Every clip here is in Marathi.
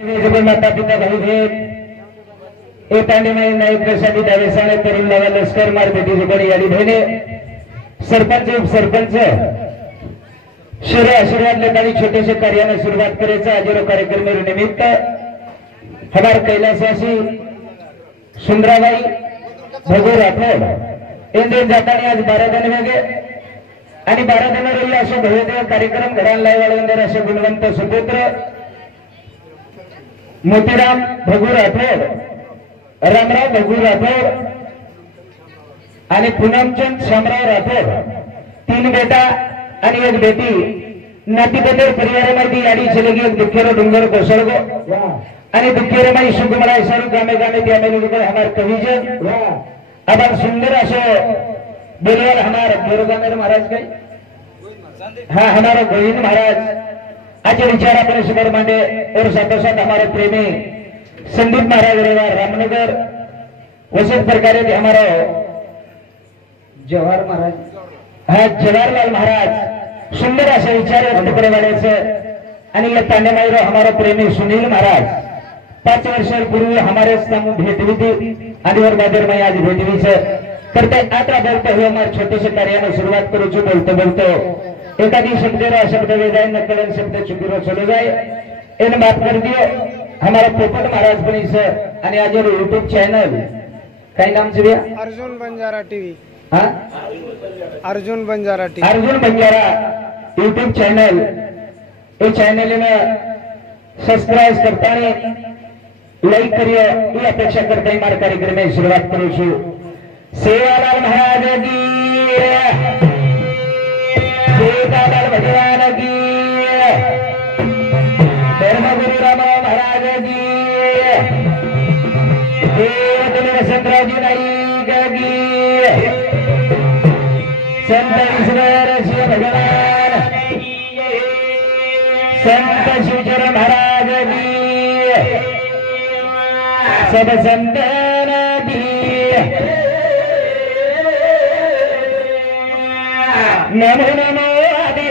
माता पिता भाई भेद ए पांडेमाई नाईक प्रसादी दावेसाने तरुण लावा लष्कर मार बेटी जुबडी याडी बहिणे सरपंच उपसरपंच शिरे आशीर्वाद लेतानी छोटेसे कार्याने सुरुवात करायचा आजरो कार्यक्रम निमित्त हमार कैलासवासी सुंदराबाई भगू राठोड इंदिन जातानी आज 12 दिन वेगे आणि 12 दिन रही असे भव्य कार्यक्रम घडायला लायवाळवंदर असे गुणवंत सुपुत्र मोतीराम भगू राठोड रामराव भगू राठोड आणि पूनमचंद शामराव राठोड 3 बेटा आणि 1 बेटी नातीबद्दल परिवारामध्ये याडी चलेगी एक दुखेरो डुंगर कोसळगो आणि दुखेरो माई सुगमळाय सारू गामे गामे त्या मेलुगो हमार कविजन आबार सुंदर असो बोलवाल हमार गोरगामेर महाराज गए हाँ हमारा गोविंद महाराज आज विचार अपने सुबर मांडे और साथों साथ हमारे प्रेमी संदीप महाराज रेवार रामनगर वैसे प्रकारे हमारा जवाहर महाराज हाँ जवाहरलाल महाराज सुंदर असे विचार व्यक्त करवायचे आणि या तांडेमाईरो हमारा प्रेमी सुनील महाराज 5 वर्षापूर्वी हमारे समूह भेटवी थी आणि और बादर में आज भेटवी से करते आता बोलते हुए हमारे छोटे से कार्य शुरुआत करू छू बोलते बोलते एकादी शब्द शब्द वे जाए नकलन शब्द चुकीरो चलो जाए इन बात कर दियो हमारा पोपट महाराज बनी से आणि आज यूट्यूब चैनल काय नाम से भैया अर्जुन बंजारा टीवी हाँ Arjun Banjara TV Arjun Banjara YouTube channel ये चैनल में सब्सक्राइब करता लाइक करियो ये अपेक्षा करते हमारे कार्यक्रम में शुरुआत करू छू सेवालाल महाराज की सेवालाल भगवान की धर्मगुरु रामराव महाराज की देवतनी वसंतरावजी नाईक की संत ईश्वर शिव भगवान संत शिवचरण महाराज की सब संतन की नमो नमो आदि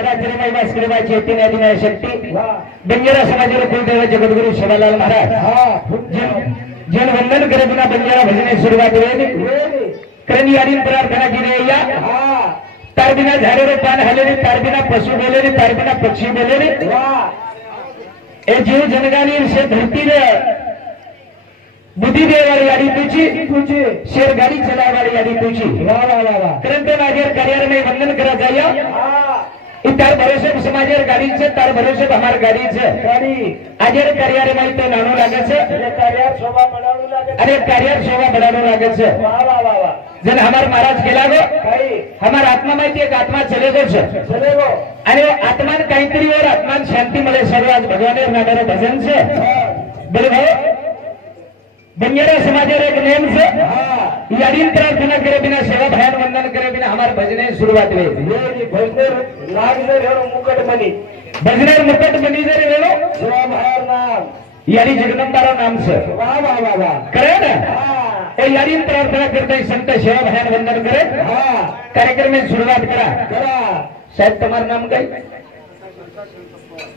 सदाचारी महिमा श्रीबाई चैतन्य आदिनाय शक्ती बंजारा समाज कुलदेव जगद्गुरु शिवालाल महाराज जन वंदन करे बिना बंजारा भजने सुरुवात हुई करनी यारी प्रार्थना की रही या तार बिना झाड़े पान हले तार बिना पशु बोले तार बिना पक्षी बोले ए जीव जनगानी से धरती रे बुद्धि दे वाली गाड़ी तुझी शेर गाड़ी चला वाली गाड़ी तुझी करंते माझे करियर में वंदन करा जाइए तार भरोसे समाजेर गाड़ी से तार भरोसे हमार गाड़ी से आजेर करियर में तो नानो लागे छे अरे करियर शोभा बढ़ानो लागे छे जन हमार महाराज केला गो हमार आत्मा माहिती एक आत्मा चले गो अरे आत्मान काहीतरी और आत्मान शांती मिले सर्व आज भगवान नामेरो भजन से बोले भाई बंजारा समाजेर एक नेम से यारी प्रार्थना करे बिना सेवा भयान वंदन करे बिना हमारे भजने शुरुआत हुई भजनेर मुकुट बनी जरे वेलो सेवा भयान नाम यारी जगदम्बारा नाम से करे ना ए यारी प्रार्थना करते संत सेवा भयान वंदन करे कार्यक्रम में शुरुआत करा शायद तुम्हारा नाम गई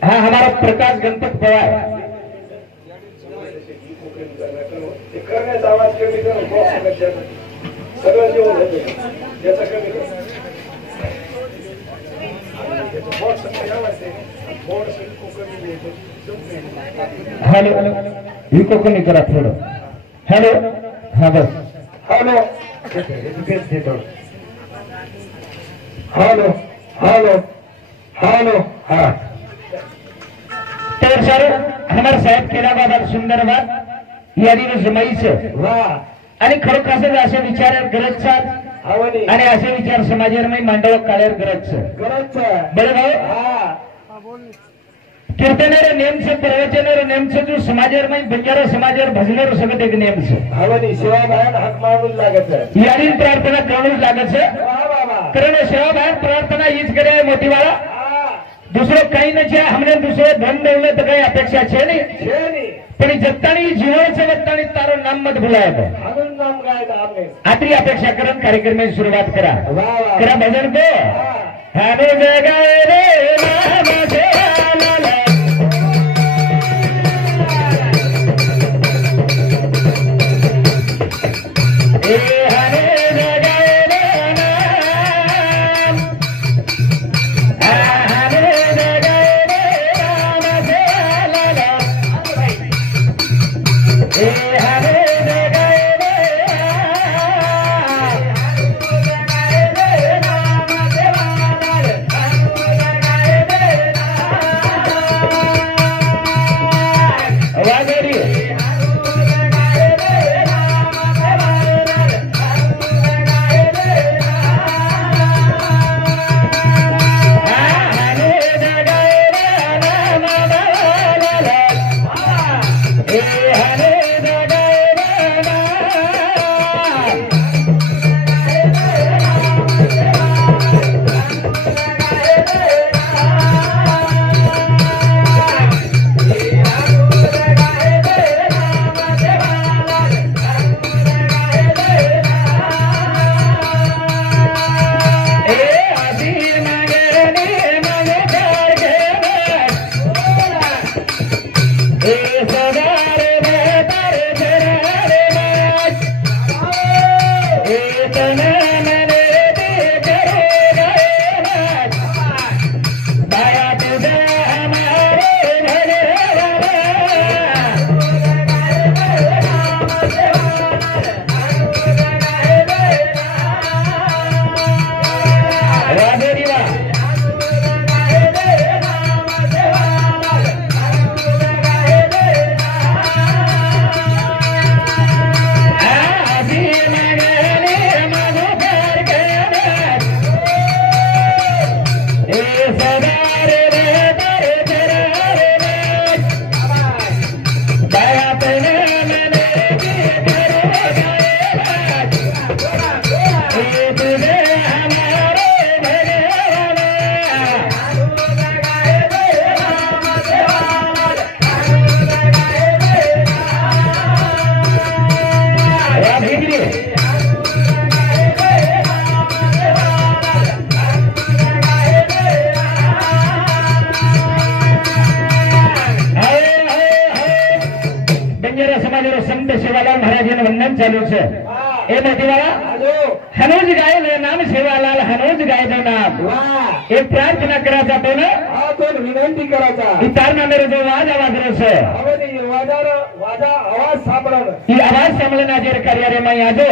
हाँ हमारा प्रकाश गणपत पवार करण्याचा आवाज कमी करून सगळं जेवण होतं याचा कमी हेलो इको कमी करा थोडं हेलो हाँ बस हॅलो हॅलो हॅलो हॅलो हाँ तो सर हमारे साहेब केला बाबा सुंदर बात यारी जमाई से आणि खरोखर असे विचार गरज आणि असे विचार समाजेर में मांडव काळेर गरज बरे भाऊ कीर्तनेर नेम से प्रवचनेर नेम से जो समाजेर में बंजारा समाजेर भजनेर सगत एक नेम से सेवा भयान हाक मारून लागत यारी प्रार्थना करणूच लागत कारण सेवा भयान प्रार्थना हीच करे मोठी वाला दूसरो काही नहीं हमने दूसरे धन दौलत कई अपेक्षा है नहीं पण जगतानी जीवन से जगतानी तारो नाम मत भुलाया नाम गायता आपने आतरी अपेक्षा करन कार्यक्रम में शुरुआत करा करा भजन को हरे जगाए रे नाम से ભજન વંદન ચાલુ છે એ નદીવાળા હનુજ ગાય લે નામ સેવાલાલ હનુજ ગાય નું નામ એ પ્રાર્થના કરાતા તો ને विनंती करायचा તારના મેરે જો આવાજ રહ્યો છે आवाज सापडा એ આવાજ સાંભળીને આજે કાર્ય માં આજો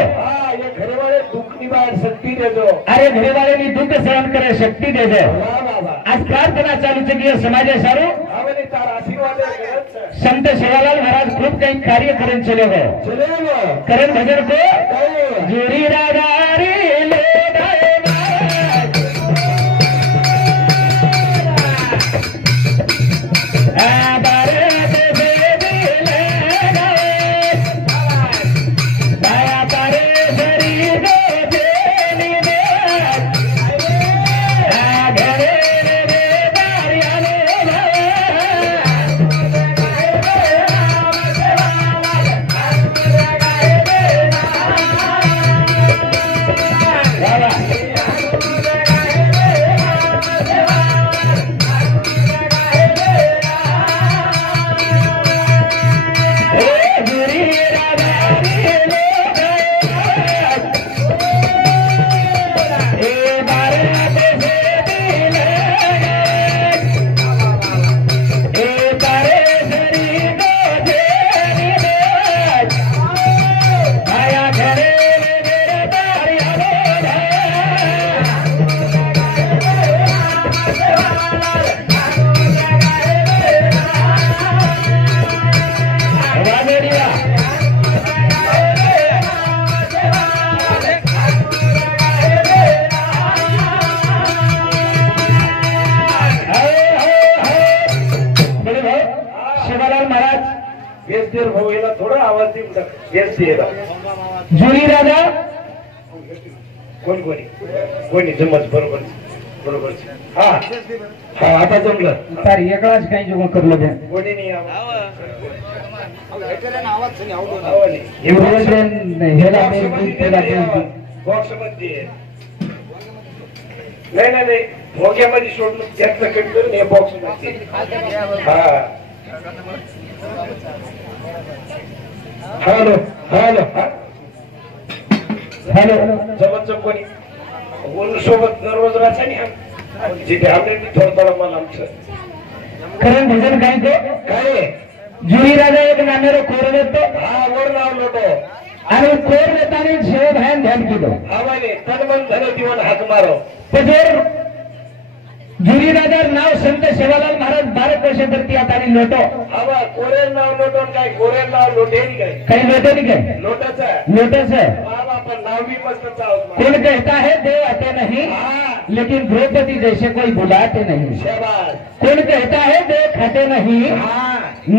ये घरवाले दुःख निवारण शक्ती देतो અરે ઘરેવાળે ની દુઃખ સહન કરે શક્તિ દેજો આજ પ્રાર્થના ચાલુ છે કે સમાજે સારું तार आशीर्वाद संत सेवालाल महाराज खूप काही कार्य करून चले गए करण भजन को जोरी राजा रे ले जुरी राजा कोणी जमत बरोबर बरोबर हा हा आता जमलं तार एकलाच काही जेव्हा करलो बे कोणी नाही हेला बॉक्स मध्ये नाही भोग्यामध्ये सोडून त्यातलं कट करून हे बॉक्स मध्ये हा हॅलो हॅलो हॅलो जमत कोणी बोलू सोबत दररोज राहता नाही जिथे आपले थोडं मला आमचं खरं भजन काय ते काय जुरी राजा एक नामेरो कोर देतो हा वर लावलो तो आणि कोर देताना शेव ध्यान ध्यान केलं आवाने तनमन धन जीवन हात मारो त्याच्यावर जुरी राजा नाव संत सेवालाल महाराज 12 वर्षावरती आता लोटो हवा कोरेल नाव लोटून काय कोरेल नाव लोटेल काय काही लोटो नहीं काय लोटाचा लोटस बाबा पण नाव भी मस्त चावत कौन कहता है देव आते नहीं लेकिन द्रौपदी जैसे कोई बुलाते नहीं शाबाश कौन कहता है देव खाते नहीं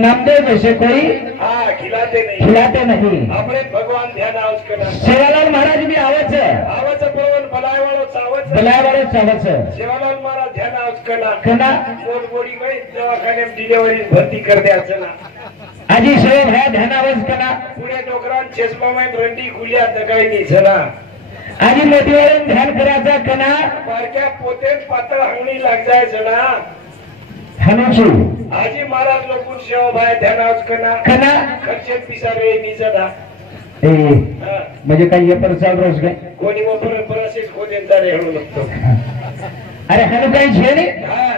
नामदेव जैसे कोई हाँ खिलाते नहीं खिलाते नहीं अपने भगवान ध्यान आवाज करना सेवालाल महाराज भी आवच आवाज प्रवन भलाय वालो चावत बलावाड़े चावच सेवालाल महाराज ध्यान आवाज करना कना मोड बोडी भाई दवाखान्यात डिलिव्हरी भरती करते असं आजी सेव भया ध्यानावच कना पुणे डोकरान चेसमामाई रंडी गुलिया दगाई नाही चला आजी मोठीवाळून ध्यान करायचा कना बारक्या पोते पातळ हंगणी लाग जाय जणा हनुचू आजी महाराज लोकून सेवा भाई ध्यान आवाज करना कना खर्चेत पिसारे निजडा ए म्हणजे काही ये पर चाल रोज काय कोणी वापर बरासेच खोदेंदा रे हळू लागतो अरे हनु काही छे नहीं हा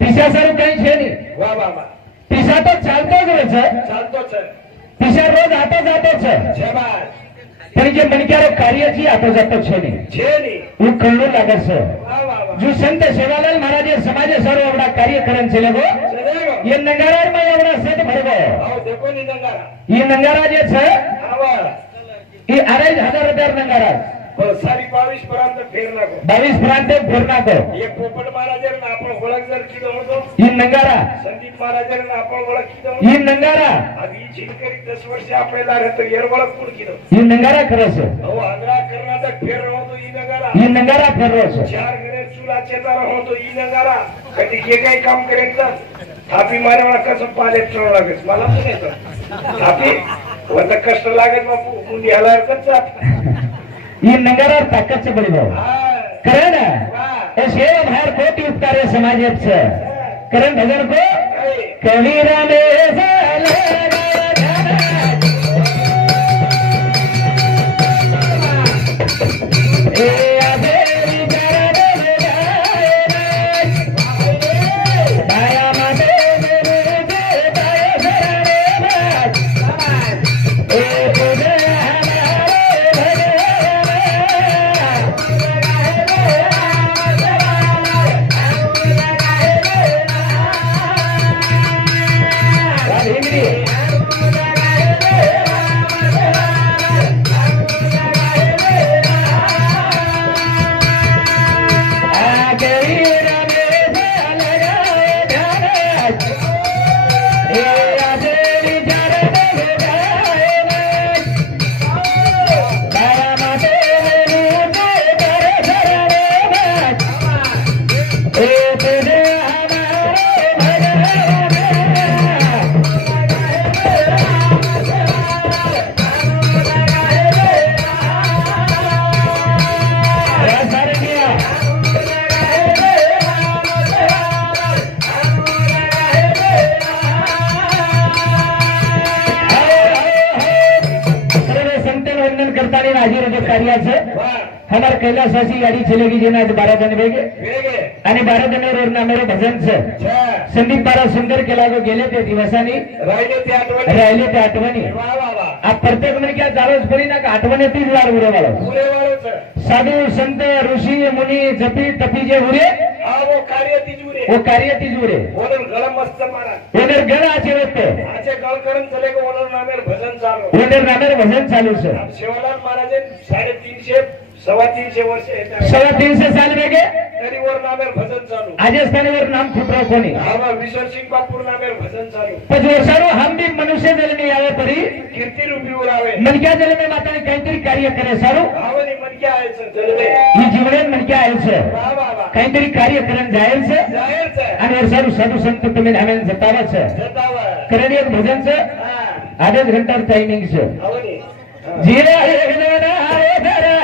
पिसा सारू काही छे नहीं वा बाबा पिसा तो चालतोच रे चालतोच पिसा रोज आता जातोच शाबाश पण जे मणक्यारो कार्याची आता जातो छे नहीं छे नी હું કણું લાગે છે वा वा वा જો સંત સેવાલાલ મહારાજે સમાજે સર્વ એવડા કાર્ય કરન છે લેગો चलेगो એ નંગારામાં એવડા સત ભરગો आओ देखो नी दंगारा એ નંગારા જે છે आवा એ 2500 રૂપિયા નંગારા पण सारी 22 पर्यंत फेर नको 22 प्रांत फेर नाको एक पोपट महाराजांना आपण ओळख जर केलं होतो એ नंगारा संदीप महाराजांना आपण ओळख केलं એ नंगारा आधी जिनकरी 10 वर्ष आपल्याला राहतो एर ओळख कोण केलं એ नंगारा खरं છે अहो आंध्रा कर्नाटक फेर होतो ई नगारा એ नंगारा ફેરવો છે चार घरे चुलाचेचा होतो ई नगारा कधी जे काही काम करायचं थापी मारायला कसं पाण्यात ठेवावं लागेल मला पण येतं थापी वरनं कष्ट लागेल बापू मुंडी ह्याला कसं ये नंगारा ताकद से बड़ी भाव करे ना ए सेव बाहर कोटी उपकार्य समाज से करण भजन को कबीरा में हमारे कैलाशवासी गाड़ी चलेगी जिना 12 दिन वेगे आणि 12 दिनावर नामेरे भजनच संदीप बारा सुंदर केला गो गेले ते दिवसांनी राहिले ते आठवणी आप प्रत्येक म्हणजे क्या जावच पडी ना आठवण येतील वार उरे वाला साधू संत ऋषी मुनी जपी तपी जे उरे वो कार्य तीज उरे ओनर गळ मस्त मारा ओनर गळ आचे होते आचे गळ करून चले गो ओनर नामेर भजन चालू ओनर नामेर भजन चालू सर शिवलाल महाराज 350 325 वर्ष 325 साल वेगे तरी वर नामेर भजन चालू राजस्थानीवर नाम फुटरा कोणी हा विश्वर सिंह बापूर नामेर भजन चालू पण वर्षारो हम भी मनुष्य जल में आवे परी कीर्ती रूपी उरावे मन क्या जल में माता ने काहीतरी कार्य करे सारो आवनी मन क्या आहे सर जल में ही जीवन मन क्या आहे सर वाह वाह वाह काहीतरी कार्य करन जायल सर आणि वर्षारो साधू संत तुम्ही हमें जतावा करेल एक भजन सर आधे घंटा टाइमिंग सर आवनी जीरा हे गणना हे धरा